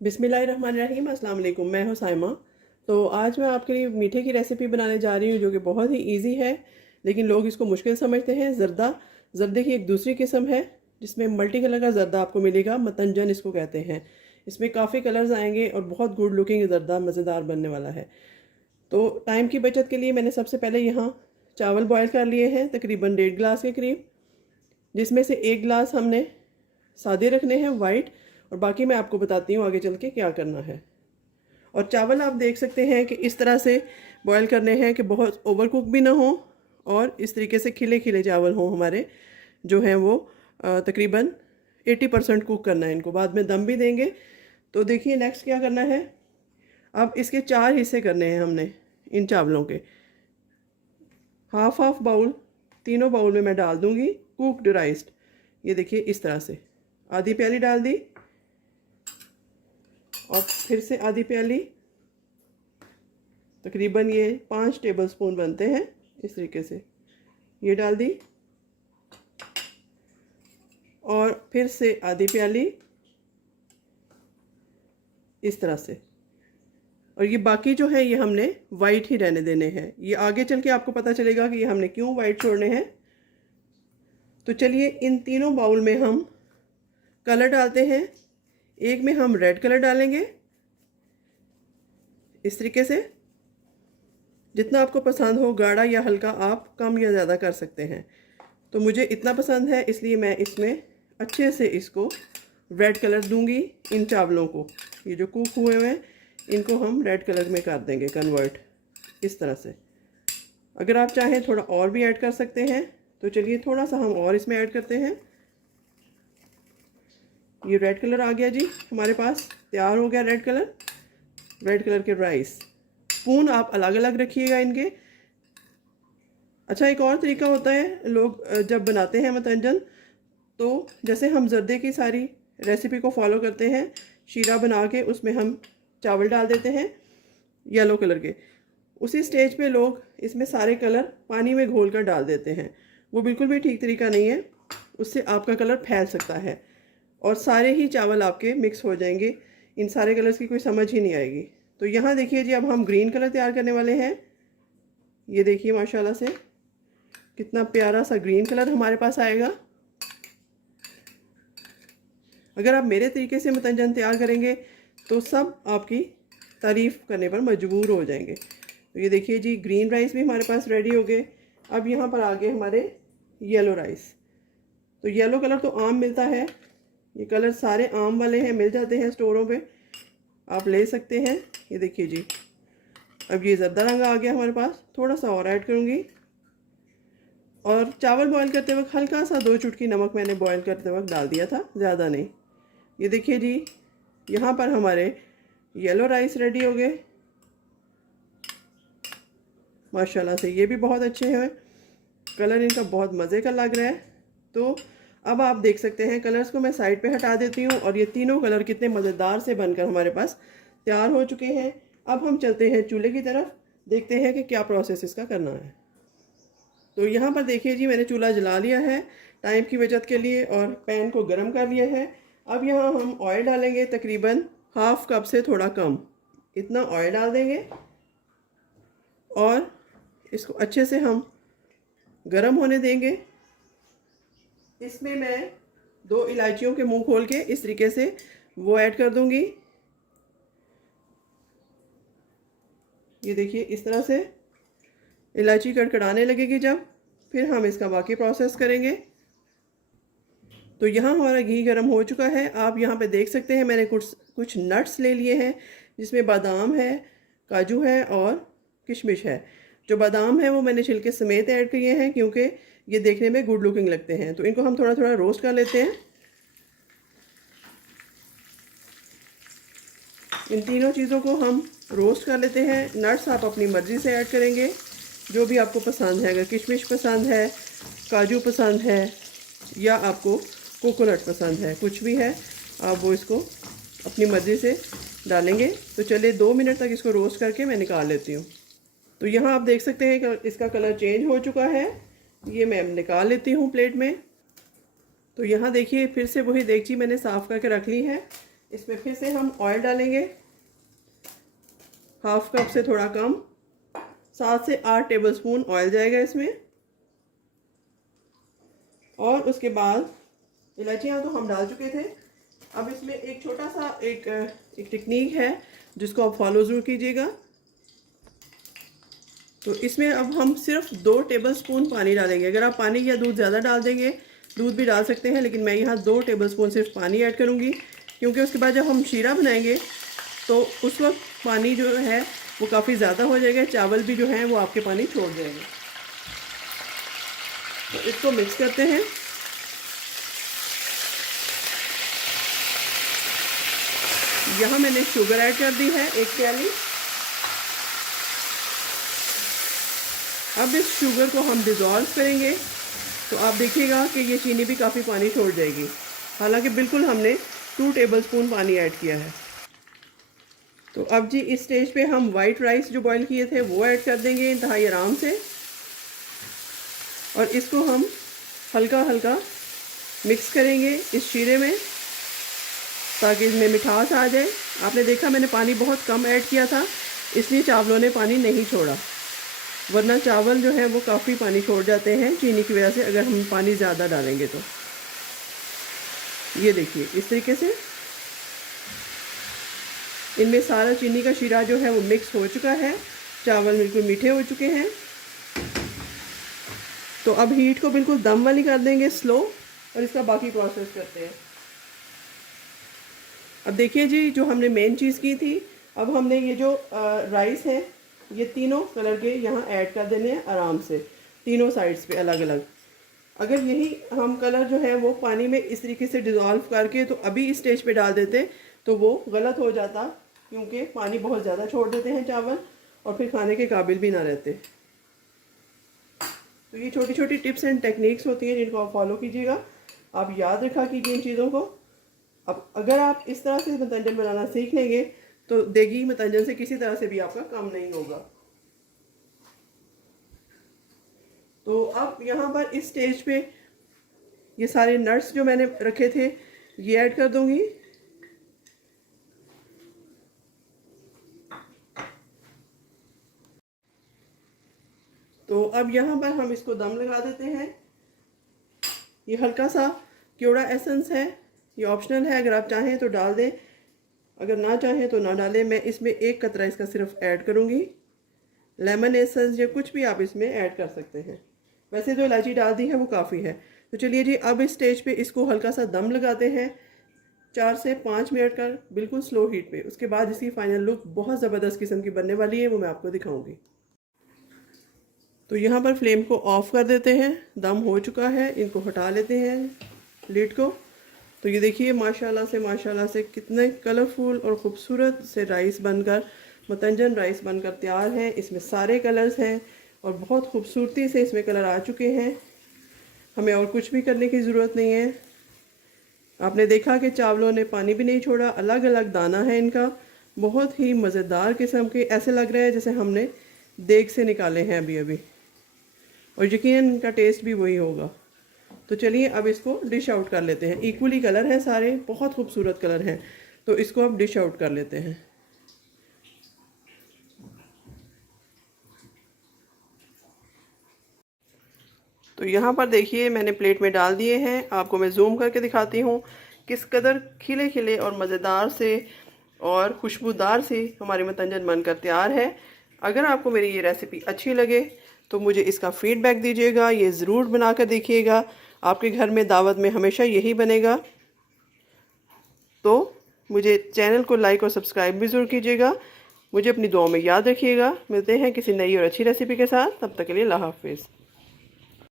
बिस्मिल्लाहिर्रहमानिर्रहीम, अस्सलाम वालेकुम। मैं हूं साइमा। तो आज मैं आपके लिए मीठे की रेसिपी बनाने जा रही हूं जो कि बहुत ही इजी है, लेकिन लोग इसको मुश्किल समझते हैं। ज़र्दे की एक दूसरी किस्म है जिसमें मल्टी कलर का ज़र्दा आपको मिलेगा। मतंजन इसको कहते हैं। इसमें काफ़ी कलर्स आएंगे और बहुत गुड लुकिंग ज़र्दा मज़ेदार बनने वाला है। तो टाइम की बचत के लिए मैंने सबसे पहले यहाँ चावल बॉयल कर लिए हैं, तकरीबन 1.5 गिलास के करीब, जिसमें से 1 गिलास हमने सादे रखने हैं वाइट, और बाकी मैं आपको बताती हूँ आगे चल के क्या करना है। और चावल आप देख सकते हैं कि इस तरह से बॉयल करने हैं कि बहुत ओवर कुक भी ना हो, और इस तरीके से खिले खिले चावल हों हमारे, जो हैं वो तकरीबन 80% कुक करना है इनको। बाद में दम भी देंगे। तो देखिए नेक्स्ट क्या करना है। अब इसके 4 हिस्से करने हैं हमने इन चावलों के। हाफ हाफ बाउल, तीनों बाउल में मैं डाल दूंगी कुकड राइस। ये देखिए इस तरह से आधी प्याली डाल दी, और फिर से आधी प्याली, तकरीबन ये 5 टेबलस्पून बनते हैं। इस तरीके से ये डाल दी, और फिर से आधी प्याली इस तरह से। और ये बाकी जो है ये हमने वाइट ही रहने देने हैं। ये आगे चल के आपको पता चलेगा कि ये हमने क्यों वाइट छोड़ने हैं। तो चलिए इन तीनों बाउल में हम कलर डालते हैं। एक में हम रेड कलर डालेंगे इस तरीके से। जितना आपको पसंद हो, गाढ़ा या हल्का, आप कम या ज़्यादा कर सकते हैं। तो मुझे इतना पसंद है, इसलिए मैं इसमें अच्छे से इसको रेड कलर दूंगी। इन चावलों को, ये जो कुक हुए हुए हैं, इनको हम रेड कलर में कर देंगे कन्वर्ट इस तरह से। अगर आप चाहें थोड़ा और भी ऐड कर सकते हैं। तो चलिए थोड़ा सा हम और इसमें ऐड करते हैं। ये रेड कलर आ गया जी हमारे पास, तैयार हो गया रेड कलर के राइस। स्पून आप अलग अलग रखिएगा इनके। अच्छा, एक और तरीका होता है, लोग जब बनाते हैं मतंजन, तो जैसे हम जर्दे की सारी रेसिपी को फॉलो करते हैं, शीरा बना के उसमें हम चावल डाल देते हैं येलो कलर के। उसी स्टेज पे लोग इसमें सारे कलर पानी में घोल कर डाल देते हैं। वो बिल्कुल भी ठीक तरीका नहीं है। उससे आपका कलर फैल सकता है और सारे ही चावल आपके मिक्स हो जाएंगे। इन सारे कलर्स की कोई समझ ही नहीं आएगी। तो यहाँ देखिए जी, अब हम ग्रीन कलर तैयार करने वाले हैं। ये देखिए माशाल्लाह से कितना प्यारा सा ग्रीन कलर हमारे पास आएगा। अगर आप मेरे तरीके से मतंजन तैयार करेंगे तो सब आपकी तारीफ़ करने पर मजबूर हो जाएंगे। तो ये देखिए जी, ग्रीन राइस भी हमारे पास रेडी हो गए। अब यहाँ पर आ गए हमारे येलो राइस। तो येलो कलर तो आम मिलता है, ये कलर सारे आम वाले हैं, मिल जाते हैं स्टोरों पे, आप ले सकते हैं। ये देखिए जी, अब ये ज़र्दा रंग आ गया हमारे पास। थोड़ा सा और ऐड करूँगी, और चावल बॉईल करते वक्त हल्का सा 2 चुटकी नमक मैंने बॉईल करते वक्त डाल दिया था, ज़्यादा नहीं। ये देखिए जी, यहाँ पर हमारे येलो राइस रेडी हो गए माशाल्लाह से। ये भी बहुत अच्छे हैं, कलर इनका बहुत मज़े का लग रहा है। तो अब आप देख सकते हैं, कलर्स को मैं साइड पे हटा देती हूँ, और ये तीनों कलर कितने मज़ेदार से बनकर हमारे पास तैयार हो चुके हैं। अब हम चलते हैं चूल्हे की तरफ, देखते हैं कि क्या प्रोसेस इसका करना है। तो यहाँ पर देखिए जी, मैंने चूल्हा जला लिया है टाइम की बचत के लिए, और पैन को गर्म कर लिया है। अब यहाँ हम ऑयल डालेंगे, तकरीबन हाफ कप से थोड़ा कम इतना ऑयल डाल देंगे, और इसको अच्छे से हम गर्म होने देंगे। इसमें मैं 2 इलायचियों के मुंह खोल के इस तरीके से वो ऐड कर दूंगी। ये देखिए इस तरह से इलायची कड़कड़ाने लगेगी जब, फिर हम इसका बाकी प्रोसेस करेंगे। तो यहाँ हमारा घी गर्म हो चुका है। आप यहाँ पे देख सकते हैं, मैंने कुछ नट्स ले लिए हैं, जिसमें बादाम है, काजू है और किशमिश है। जो बादाम है वो मैंने छिलके समेत ऐड किए हैं, क्योंकि ये देखने में गुड लुकिंग लगते हैं। तो इनको हम थोड़ा थोड़ा रोस्ट कर लेते हैं। इन तीनों चीज़ों को हम रोस्ट कर लेते हैं। नट्स आप अपनी मर्ज़ी से ऐड करेंगे, जो भी आपको पसंद है। अगर किशमिश पसंद है, काजू पसंद है, या आपको कोकोनट पसंद है, कुछ भी है, आप वो इसको अपनी मर्ज़ी से डालेंगे। तो चलिए 2 मिनट तक इसको रोस्ट करके मैं निकाल लेती हूँ। तो यहाँ आप देख सकते हैं कि इसका कलर चेंज हो चुका है। ये मैं निकाल लेती हूँ प्लेट में। तो यहाँ देखिए, फिर से वही देगची मैंने साफ़ करके रख ली है। इसमें फिर से हम ऑयल डालेंगे, 1/2 कप से थोड़ा कम, 7 से 8 टेबलस्पून ऑयल जाएगा इसमें। और उसके बाद इलायचियाँ तो हम डाल चुके थे। अब इसमें एक छोटा सा एक टेक्निक है जिसको आप फॉलो ज़रूर कीजिएगा। तो इसमें अब हम सिर्फ 2 टेबलस्पून पानी डालेंगे। अगर आप पानी या दूध ज़्यादा डाल देंगे, दूध भी डाल सकते हैं, लेकिन मैं यहाँ 2 टेबलस्पून सिर्फ पानी ऐड करूँगी, क्योंकि उसके बाद जब हम शीरा बनाएंगे तो उस वक्त पानी जो है वो काफ़ी ज़्यादा हो जाएगा, चावल भी जो हैं वो आपके पानी छोड़ जाएंगे। तो इसको मिक्स करते हैं। यहाँ मैंने शुगर ऐड कर दी है 1 प्याली। अब इस शुगर को हम डिज़ोल्व करेंगे, तो आप देखिएगा कि ये चीनी भी काफ़ी पानी छोड़ जाएगी। हालांकि बिल्कुल हमने 2 टेबलस्पून पानी ऐड किया है। तो अब जी इस स्टेज पे हम वाइट राइस जो बॉईल किए थे वो ऐड कर देंगे इंतहाई आराम से, और इसको हम हल्का हल्का मिक्स करेंगे इस शीरे में, ताकि इसमें मिठास आ जाए। आपने देखा मैंने पानी बहुत कम ऐड किया था, इसलिए चावलों ने पानी नहीं छोड़ा, वरना चावल जो है वो काफ़ी पानी छोड़ जाते हैं चीनी की वजह से, अगर हम पानी ज़्यादा डालेंगे तो। ये देखिए इस तरीके से इनमें सारा चीनी का शीरा जो है वो मिक्स हो चुका है, चावल बिल्कुल मीठे हो चुके हैं। तो अब हीट को बिल्कुल दम वाली कर देंगे, स्लो, और इसका बाकी प्रोसेस करते हैं। अब देखिए जी, जो हमने मेन चीज़ की थी, अब हमने ये जो राइस है ये तीनों कलर के यहाँ ऐड कर देने हैं आराम से, तीनों साइड्स पे अलग अलग। अगर यही हम कलर जो है वो पानी में इस तरीके से डिज़ोल्व करके तो अभी इस स्टेज पे डाल देते तो वो गलत हो जाता, क्योंकि पानी बहुत ज़्यादा छोड़ देते हैं चावल और फिर खाने के काबिल भी ना रहते। तो ये छोटी छोटी टिप्स एंड टेक्निक्स होती हैं जिनको आप फॉलो कीजिएगा, आप याद रखा कीजिए इन चीज़ों को। अब अगर आप इस तरह से मतंजन बनाना सीख लेंगे तो देगी मतंजन से किसी तरह से भी आपका काम नहीं होगा। तो अब यहाँ पर इस स्टेज पे ये सारे नट्स जो मैंने रखे थे ये ऐड कर दूंगी। तो अब यहाँ पर हम इसको दम लगा देते हैं। ये हल्का सा क्योड़ा एसेंस है, ये ऑप्शनल है, अगर आप चाहें तो डाल दें, अगर ना चाहें तो ना डालें। मैं इसमें 1 कतरा इसका सिर्फ ऐड करूँगी। लेमन एसेंस या कुछ भी आप इसमें ऐड कर सकते हैं, वैसे जो इलायची डाल दी है वो काफ़ी है। तो चलिए जी, अब इस स्टेज पे इसको हल्का सा दम लगाते हैं 4 से 5 मिनट का, बिल्कुल स्लो हीट पे। उसके बाद इसकी फाइनल लुक बहुत ज़बरदस्त किस्म की बनने वाली है, वो मैं आपको दिखाऊंगी। तो यहाँ पर फ्लेम को ऑफ कर देते हैं, दम हो चुका है, इनको हटा लेते हैं लिड को। तो ये देखिए माशाल्लाह से कितने कलरफुल और ख़ूबसूरत से राइस बनकर, मतंजन राइस बनकर तैयार है। इसमें सारे कलर्स हैं और बहुत खूबसूरती से इसमें कलर आ चुके हैं, हमें और कुछ भी करने की ज़रूरत नहीं है। आपने देखा कि चावलों ने पानी भी नहीं छोड़ा, अलग अलग दाना है इनका, बहुत ही मज़ेदार किस्म के, ऐसे लग रहा है जैसे हमने देग से निकाले हैं अभी अभी, और यकीनन इनका टेस्ट भी वही होगा। तो चलिए अब इसको डिश आउट कर लेते हैं। इक्वली कलर हैं सारे, बहुत खूबसूरत कलर हैं, तो इसको अब डिश आउट कर लेते हैं। तो यहाँ पर देखिए मैंने प्लेट में डाल दिए हैं, आपको मैं जूम करके दिखाती हूँ किस कदर खिले खिले और मज़ेदार से और खुशबूदार से हमारी मतंजन बनकर तैयार है। अगर आपको मेरी ये रेसिपी अच्छी लगे तो मुझे इसका फ़ीडबैक दीजिएगा, ये ज़रूर बना कर देखिएगा, आपके घर में दावत में हमेशा यही बनेगा। तो मुझे चैनल को लाइक और सब्सक्राइब भी ज़रूर कीजिएगा, मुझे अपनी दुआओं में याद रखिएगा। मिलते हैं किसी नई और अच्छी रेसिपी के साथ, तब तक के लिए अल्लाह हाफ़िज़।